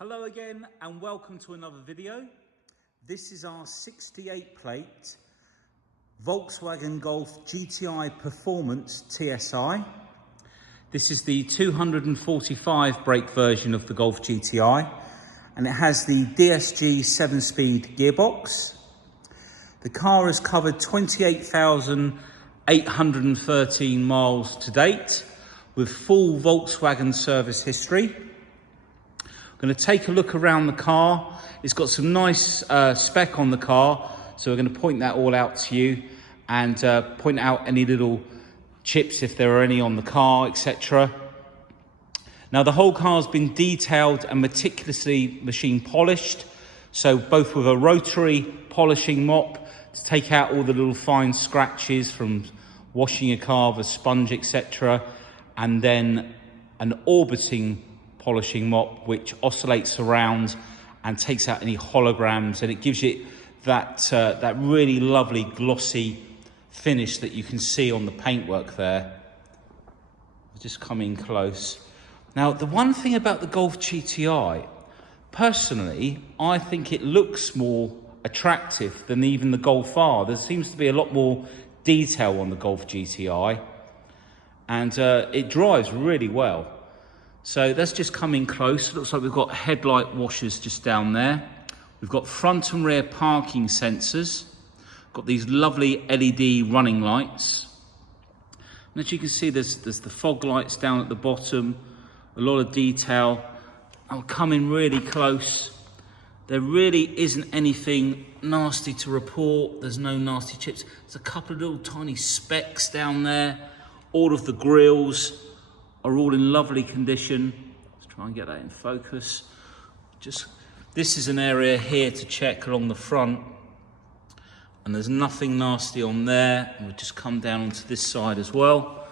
Hello again and welcome to another video. This is our 68 plate Volkswagen Golf GTI Performance TSI. This is the 245 brake version of the Golf GTI and it has the DSG 7-speed gearbox. The car has covered 28,813 miles to date with full Volkswagen service history. I'm going to take a look around the car. It's got some nice spec on the car, so we're going to point that all out to you and point out any little chips if there are any on the car, etc. Now the whole car has been detailed and meticulously machine polished, so both with a rotary polishing mop to take out all the little fine scratches from washing a car with a sponge, etc., and then an orbiting polishing mop which oscillates around and takes out any holograms, and it gives it that really lovely glossy finish that you can see on the paintwork there. I'll just come in close. Now the one thing about the Golf GTI, personally, I think it looks more attractive than even the Golf R. There seems to be a lot more detail on the Golf GTI and it drives really well. So let's just come in close. It looks like we've got headlight washers just down there. We've got front and rear parking sensors. Got these lovely LED running lights. And as you can see, there's the fog lights down at the bottom. A lot of detail. I'll come in really close. There really isn't anything nasty to report. There's no nasty chips. There's a couple of little tiny specks down there. All of the grills are all in lovely condition. Let's try and get that in focus. This is an area here to check along the front, and there's nothing nasty on there. And we'll just come down onto this side as well.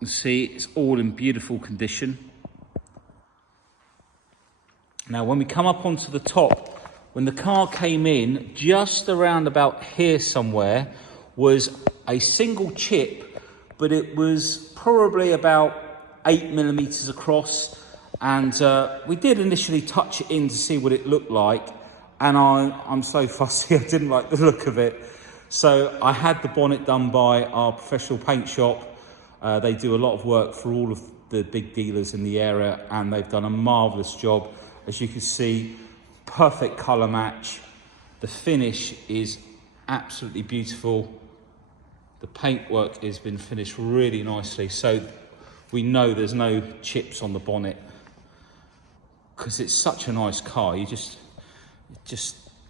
You can see it's all in beautiful condition. Now when we come up onto the top, when the car came in, just around about here somewhere was a single chip, but it was probably about 8mm across, and we did initially touch it in to see what it looked like, and I'm so fussy, I didn't like the look of it, so I had the bonnet done by our professional paint shop. They do a lot of work for all of the big dealers in the area, and they've done a marvellous job. As you can see, perfect colour match. The finish is absolutely beautiful. The paintwork has been finished really nicely, so we know there's no chips on the bonnet because it's such a nice car. You just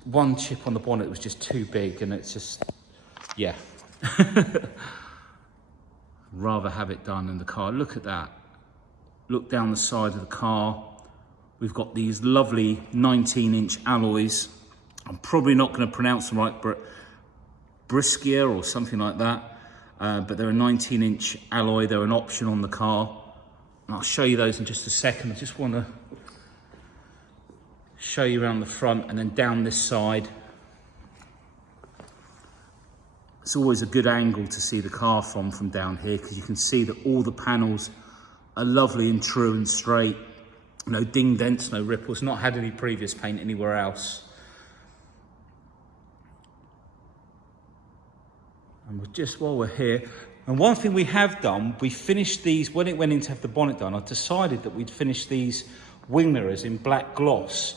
one chip on the bonnet was just too big, and it's just, yeah. Rather have it done in the car. Look at that. Look down the side of the car. We've got these lovely 19-inch alloys. I'm probably not going to pronounce them right, but Brescia or something like that, but they're a 19-inch alloy. They're an option on the car, and I'll show you those in just a second. I just want to show you around the front and then down this side. It's always a good angle to see the car from down here, because you can see that all the panels are lovely and true and straight. No ding dents, no ripples, not had any previous paint anywhere else. And while we're here, and one thing we have done, we finished these, when it went in to have the bonnet done, I decided that we'd finish these wing mirrors in black gloss,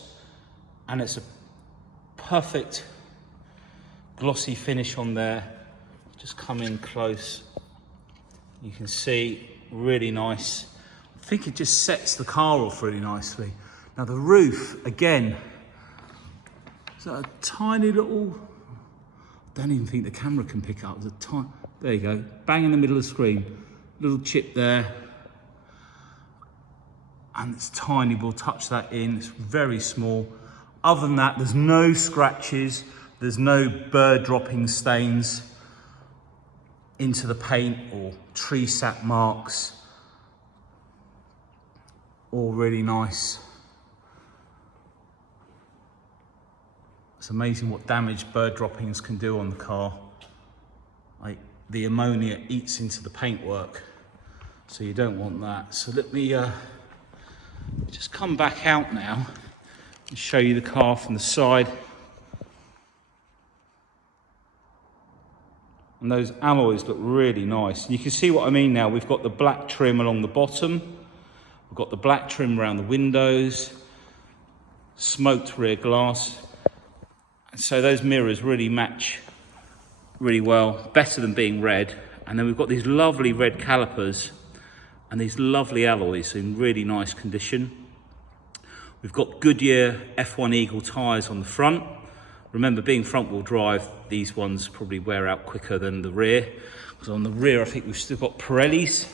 and it's a perfect glossy finish on there. Just come in close. You can see, really nice. I think it just sets the car off really nicely. Now the roof, again, is that a tiny little, don't even think the camera can pick up. There you go, bang in the middle of the screen. Little chip there. And it's tiny, we'll touch that in, it's very small. Other than that, there's no scratches, there's no bird dropping stains into the paint or tree sap marks. All really nice. It's amazing what damage bird droppings can do on the car. Like, the ammonia eats into the paintwork, so you don't want that. So let me Just come back out now and show you the car from the side. And those alloys look really nice. And you can see what I mean now. We've got the black trim along the bottom. We've got the black trim around the windows. Smoked rear glass. And so those mirrors really match really well. Better than being red. And then we've got these lovely red calipers and these lovely alloys in really nice condition. We've got Goodyear F1 Eagle tyres on the front. Remember, being front wheel drive, these ones probably wear out quicker than the rear. Because on the rear, I think we've still got Pirellis.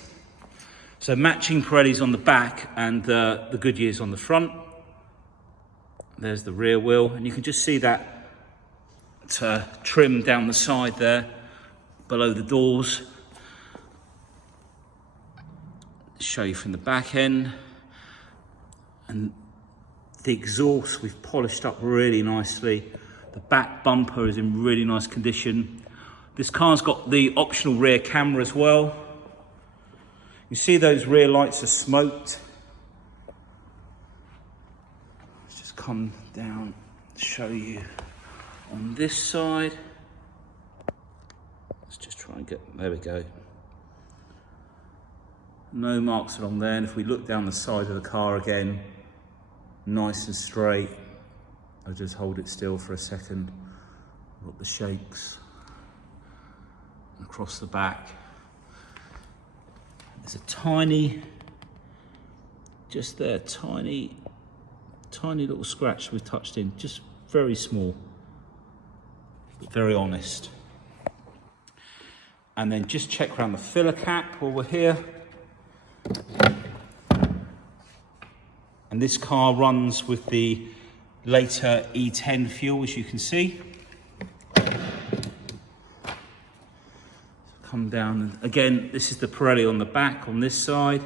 So matching Pirellis on the back and the Goodyears on the front. There's the rear wheel. And you can just see that trim down the side there, below the doors. Show you from the back end. And the exhaust we've polished up really nicely. The back bumper is in really nice condition. This car's got the optional rear camera as well. You see those rear lights are smoked. Let's just come down and show you on this side. Let's just try and get, there we go. No marks along there, and if we look down the side of the car again, nice and straight. I'll just hold it still for a second. Got the shakes across the back. There's a tiny, just there, tiny little scratch we've touched in, just very small, but very honest. And then just check around the filler cap while we're here. And this car runs with the later E10 fuel, as you can see. Come down, and again, this is the Pirelli on the back on this side.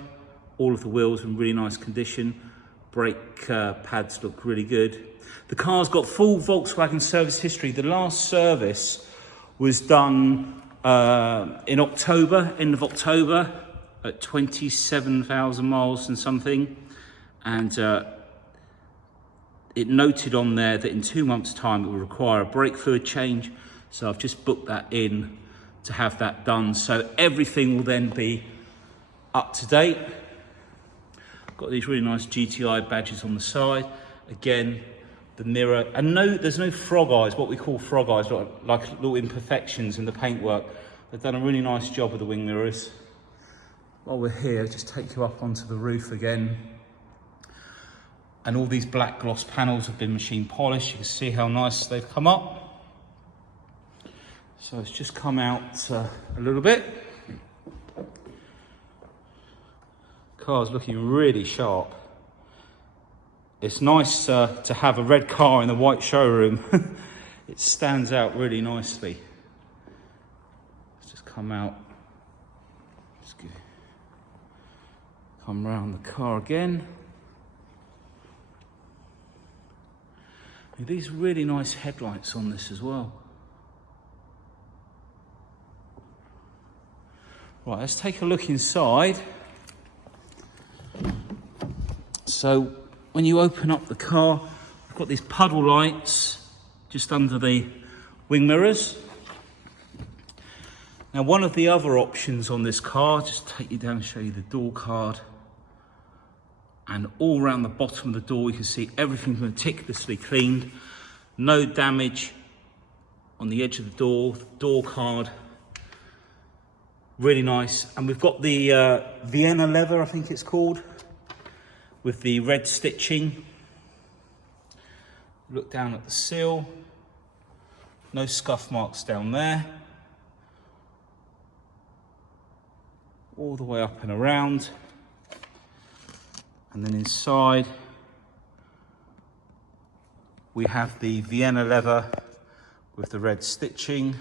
All of the wheels in really nice condition. Brake pads look really good. The car's got full Volkswagen service history. The last service was done in October, end of October, at 27,000 miles and something. And it noted on there that in 2 months' time it will require a brake fluid change. So I've just booked that in to have that done. So everything will then be up to date. Got these really nice GTI badges on the side. Again, the mirror, and there's no frog eyes, what we call frog eyes, like little imperfections in the paintwork. They've done a really nice job with the wing mirrors. While we're here, just take you up onto the roof again. And all these black gloss panels have been machine polished. You can see how nice they've come up. So it's just come out a little bit. Car's looking really sharp. It's nice to have a red car in the white showroom. It stands out really nicely. Let's just come out. Let's come round the car again. These really nice headlights on this as well. Right, let's take a look inside. So when you open up the car, we've got these puddle lights just under the wing mirrors. Now, one of the other options on this car, just take you down and show you the door card. And all around the bottom of the door, you can see everything's meticulously cleaned. No damage on the edge of the door card. Really nice. And we've got the Vienna leather, I think it's called, with the red stitching. Look down at the seal. No scuff marks down there. All the way up and around. And then inside, we have the Vienna leather with the red stitching.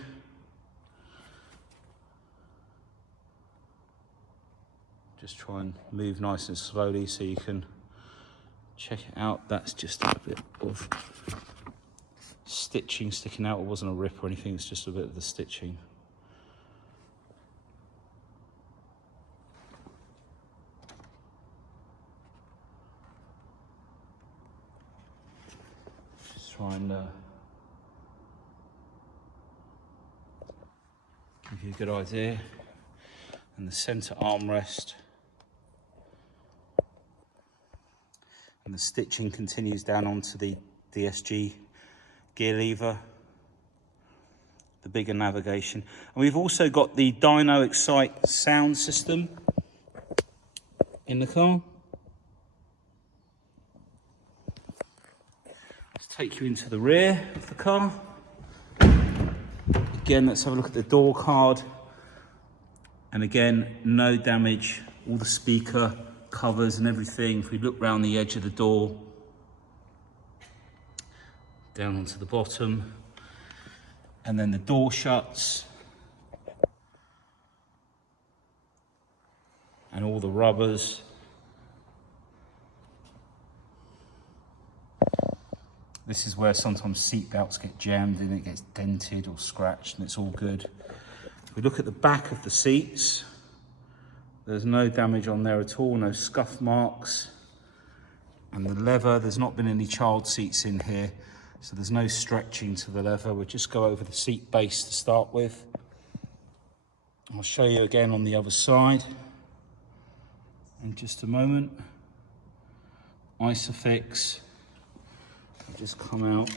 Just try and move nice and slowly so you can check it out. That's just a bit of stitching sticking out. It wasn't a rip or anything, it's just a bit of the stitching. try and give you a good idea. And the centre armrest. And the stitching continues down onto the DSG gear lever, the bigger navigation. And we've also got the Dyno Excite sound system in the car. Let's take you into the rear of the car. Again, let's have a look at the door card. And again, no damage, all the speaker covers and everything. If we look round the edge of the door, down onto the bottom, and then the door shuts, and all the rubbers. This is where sometimes seat belts get jammed and it gets dented or scratched, and it's all good. If we look at the back of the seats, there's no damage on there at all, no scuff marks. And the leather, there's not been any child seats in here, so there's no stretching to the leather. We'll just go over the seat base to start with. I'll show you again on the other side in just a moment. Isofix, just come out.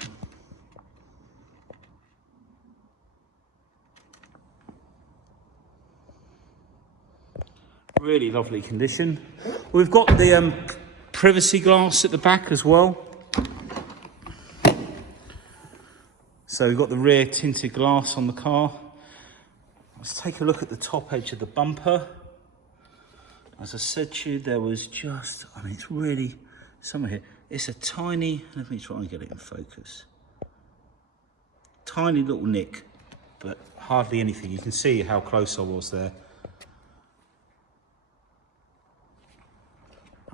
Really lovely condition. We've got the privacy glass at the back as well. So we've got the rear tinted glass on the car. Let's take a look at the top edge of the bumper. As I said to you, there was just, I mean, it's really somewhere here. It's a tiny, let me try and get it in focus. Tiny little nick, but hardly anything. You can see how close I was there.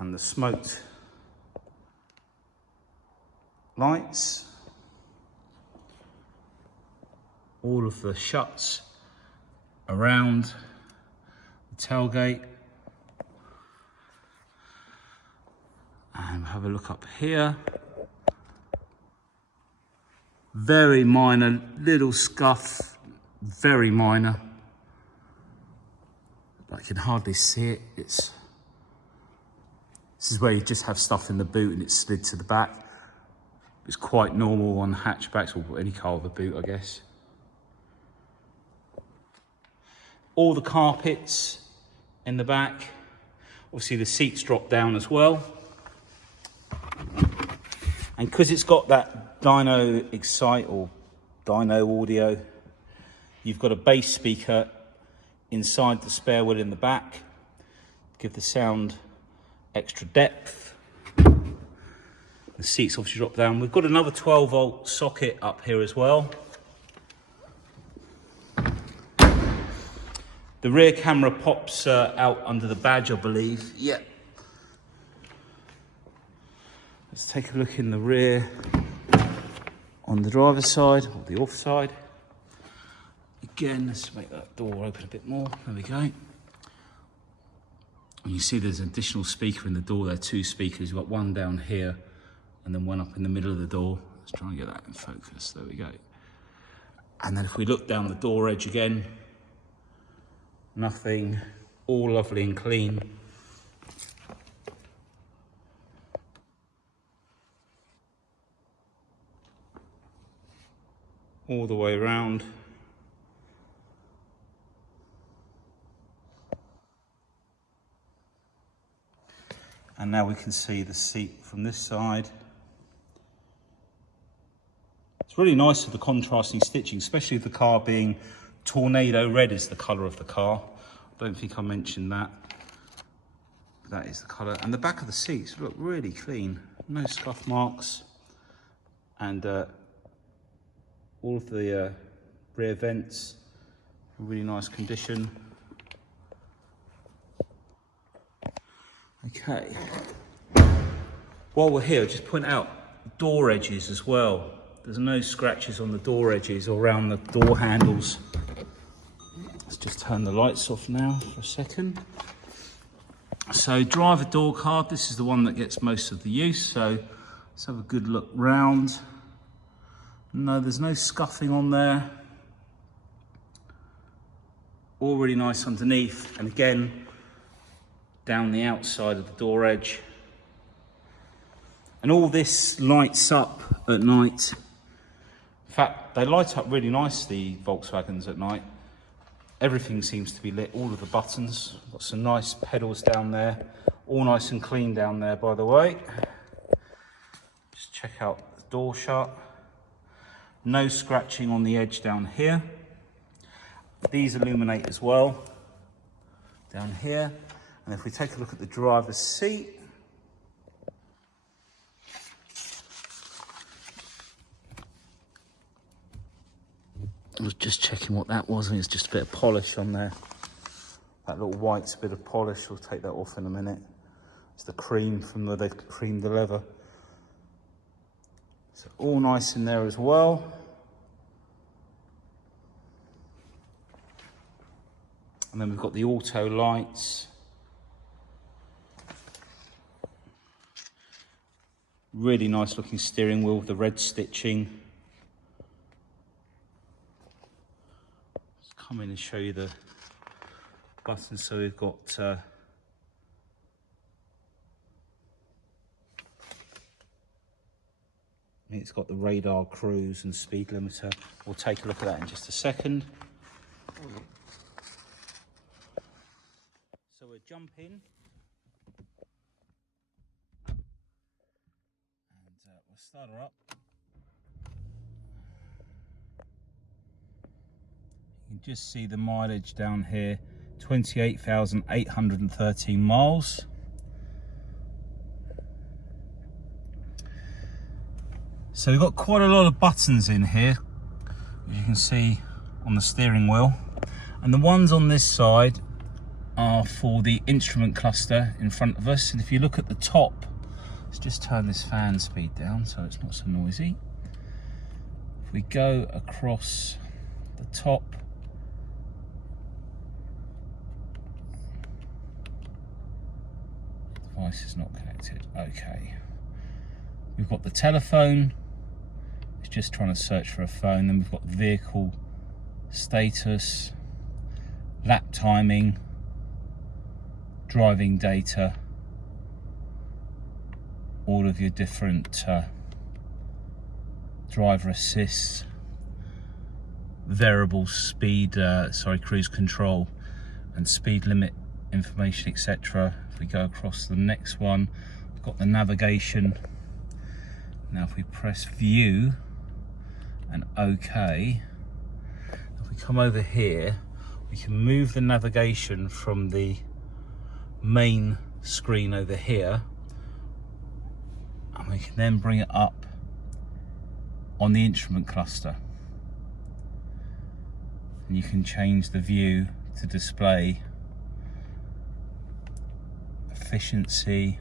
And the smoked lights, all of the shuts around the tailgate. And have a look up here. Very minor, little scuff, very minor. But I can hardly see it. This is where you just have stuff in the boot and it's slid to the back. It's quite normal on hatchbacks or any car with a boot, I guess. All the carpets in the back. Obviously the seats drop down as well. And because it's got that Dyno Excite or Dyno audio, you've got a bass speaker inside the spare wheel in the back. Give the sound extra depth. The seats obviously drop down. We've got another 12-volt socket up here as well. The rear camera pops out under the badge, I believe. Yeah. Let's take a look in the rear on the driver's side, or the off side. Again, let's make that door open a bit more. There we go. And you see there's an additional speaker in the door there, 2 speakers. You've got one down here and then one up in the middle of the door. Let's try and get that in focus. There we go. And then if we look down the door edge again, nothing, all lovely and clean. All the way around. And now we can see the seat from this side. It's really nice with the contrasting stitching, especially with the car being tornado red is the colour of the car. I don't think I mentioned that. That is the colour. And the back of the seats look really clean. No scuff marks. And all of the rear vents in really nice condition. Okay. While we're here, just point out door edges as well. There's no scratches on the door edges or around the door handles. Let's just turn the lights off now for a second. So driver door card, this is the one that gets most of the use. So let's have a good look round. No, there's no scuffing on there. All really nice underneath, and again, down the outside of the door edge. And all this lights up at night. In fact, they light up really nice, the Volkswagens, at night. Everything seems to be lit, all of the buttons. Got some nice pedals down there. All nice and clean down there, by the way. Just check out the door shut. No scratching on the edge down here. These illuminate as well, down here. And if we take a look at the driver's seat, I was just checking what that was, and it's just a bit of polish on there. That little white's a bit of polish, we'll take that off in a minute. It's the cream from the, they've creamed the leather. So all nice in there as well. And then we've got the auto lights. Really nice looking steering wheel with the red stitching. Let's come in and show you the buttons. So we've got it's got the radar, cruise and speed limiter. We'll take a look at that in just a second. So we'll jump in and we'll start her up. You can just see the mileage down here, 28,813 miles. So we've got quite a lot of buttons in here, as you can see on the steering wheel. And the ones on this side are for the instrument cluster in front of us. And if you look at the top, let's just turn this fan speed down so it's not so noisy. If we go across the top, device is not connected. Okay. We've got the telephone. It's just trying to search for a phone. Then we've got vehicle status, lap timing, driving data, all of your different driver assist, variable speed, cruise control and speed limit information, etc. If we go across to the next one, we've got the navigation. Now if we press view and OK, if we come over here, we can move the navigation from the main screen over here, and we can then bring it up on the instrument cluster. And you can change the view to display efficiency.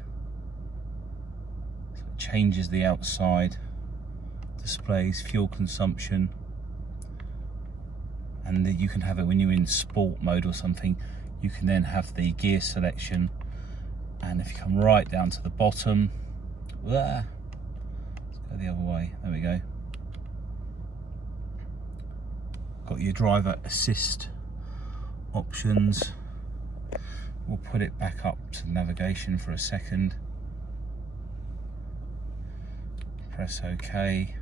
So it changes the outside, displays fuel consumption, and then you can have it when you're in sport mode or something. You can then have the gear selection, and if you come right down to the bottom, let's go the other way, there we go. Got your driver assist options. We'll put it back up to navigation for a second. Press OK.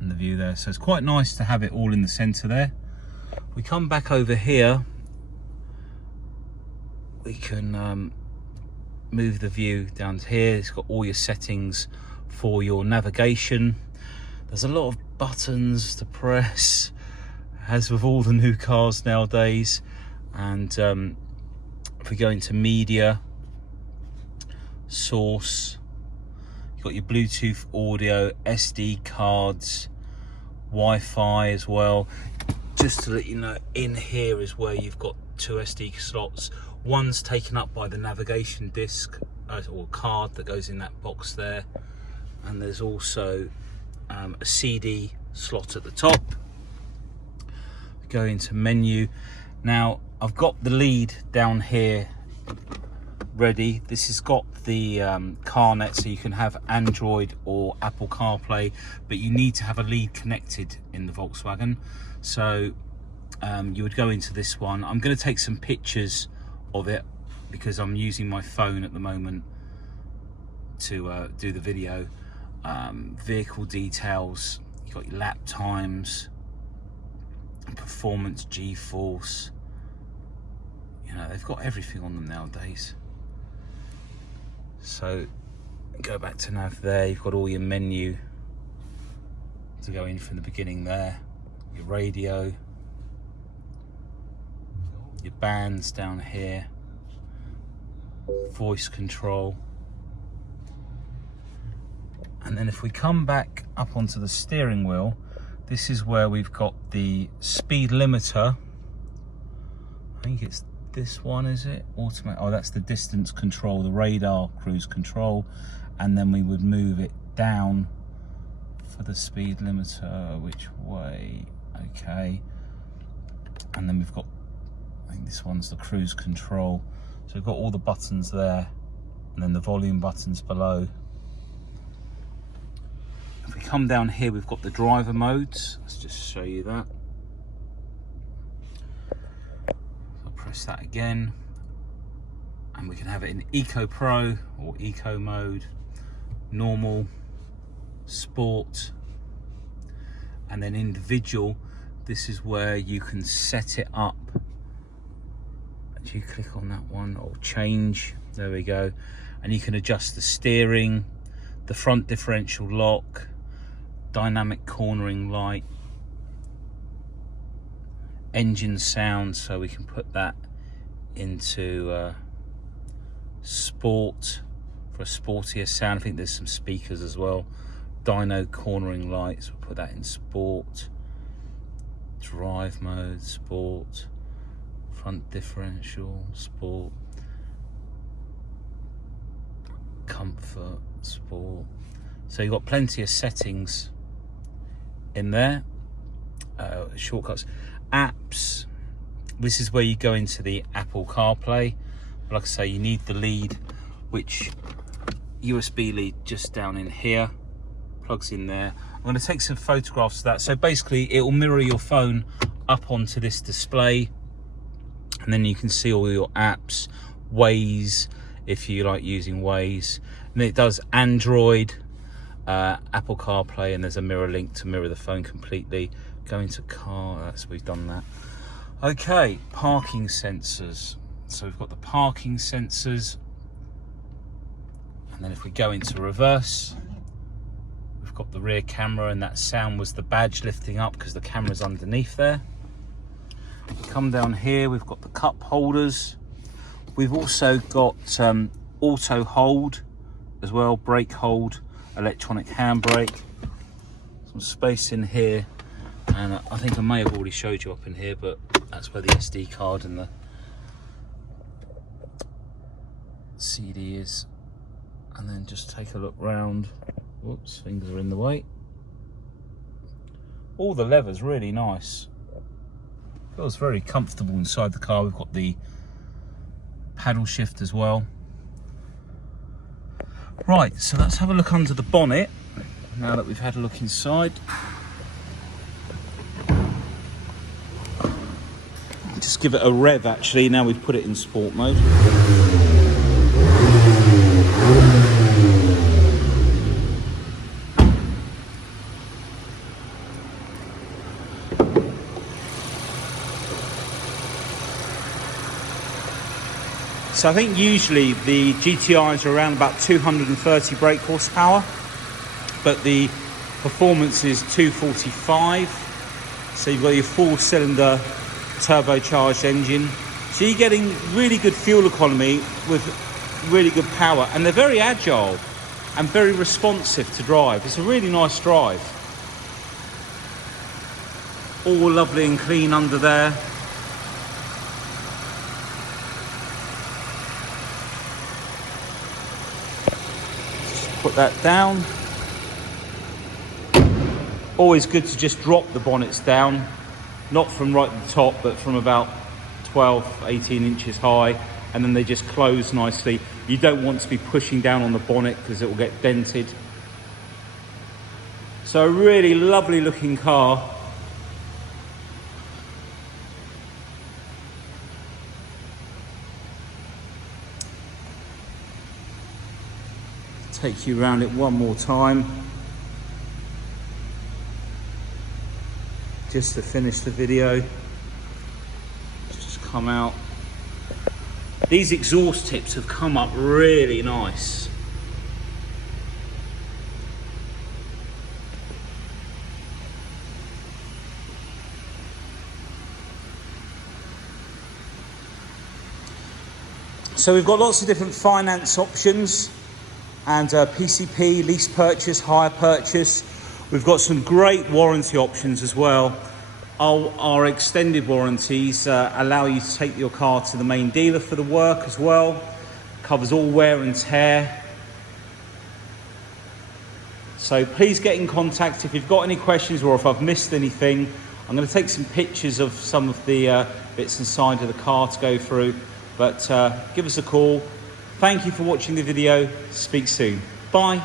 And the view there. So it's quite nice to have it all in the center there. We come back over here, we can move the view down to here. It's got all your settings for your navigation. There's a lot of buttons to press, as with all the new cars nowadays. And if we go into media, source, you've got your Bluetooth audio, SD cards, Wi-Fi as well. Just to let you know, in here is where you've got 2 SD slots. One's taken up by the navigation disc or card that goes in that box there, and there's also a CD slot at the top. Go into menu. Now I've got the lead down here ready. This has got the CarNet, so you can have Android or Apple CarPlay, but you need to have a lead connected in the Volkswagen. So you would go into this one. I'm going to take some pictures of it because I'm using my phone at the moment to do the video. Vehicle details, you've got your lap times, performance, G-force. You know, they've got everything on them nowadays. So go back to nav there, you've got all your menu to go in from the beginning there, your radio, your bands down here, voice control. And then if we come back up onto the steering wheel, this is where we've got the speed limiter. I think it's this one, is it? Automatic. Oh, that's the distance control, the radar cruise control. And then we would move it down for the speed limiter. Which way? Okay. And then we've got, I think this one's the cruise control. So we've got all the buttons there, and then the volume buttons below. If we come down here, we've got the driver modes. Let's just show you that. I'll press that again, and we can have it in Eco Pro or Eco mode, normal, sport, and then individual. This is where you can set it up. Do you click on that one or change? There we go. And you can adjust the steering, the front differential lock, dynamic cornering light, engine sound, so we can put that into sport for a sportier sound. I think there's some speakers as well. Dyno cornering lights, we'll put that in sport. Drive mode, sport. Front differential, sport. Comfort, sport. So you've got plenty of settings in there. Shortcuts, apps. This is where you go into the Apple CarPlay. But like I say, you need the lead, which USB lead just down in here, plugs in there. I'm going to take some photographs of that. So basically it will mirror your phone up onto this display, and then you can see all your apps, Waze, if you like using Waze. And it does Android, Apple CarPlay, and there's a mirror link to mirror the phone completely. Go into car, we've done that. Okay, parking sensors. So we've got the parking sensors, and then if we go into reverse, we've got the rear camera, and that sound was the badge lifting up because the camera's underneath there. We come down here, we've got the cup holders. We've also got auto hold as well, brake hold, electronic handbrake. Some space in here, and I think I may have already showed you up in here, but that's where the SD card and the CD is. And then just take a look round. Whoops, fingers are in the way. All the leather's really nice. Feels very comfortable inside the car. We've got the paddle shift as well. Right, so let's have a look under the bonnet now that we've had a look inside. Just give it a rev actually, now we've put it in sport mode. So I think usually the GTIs are around about 230 brake horsepower, but the performance is 245. So you've got your 4-cylinder turbocharged engine. So you're getting really good fuel economy with really good power, and they're very agile and very responsive to drive. It's a really nice drive. All lovely and clean under there. Put that down. Always good to just drop the bonnets down, not from right at the top, but from about 12, 18 inches high, and then they just close nicely. You don't want to be pushing down on the bonnet because it will get dented. So a really lovely looking car. Take you around it one more time, just to finish the video. Just come out. These exhaust tips have come up really nice. So we've got lots of different finance options, and PCP, lease purchase, hire purchase. We've got some great warranty options as well. Our extended warranties allow you to take your car to the main dealer for the work as well. Covers all wear and tear. So please get in contact if you've got any questions or if I've missed anything. I'm going to take some pictures of some of the bits inside of the car to go through, but give us a call. Thank you for watching the video. Speak soon. Bye.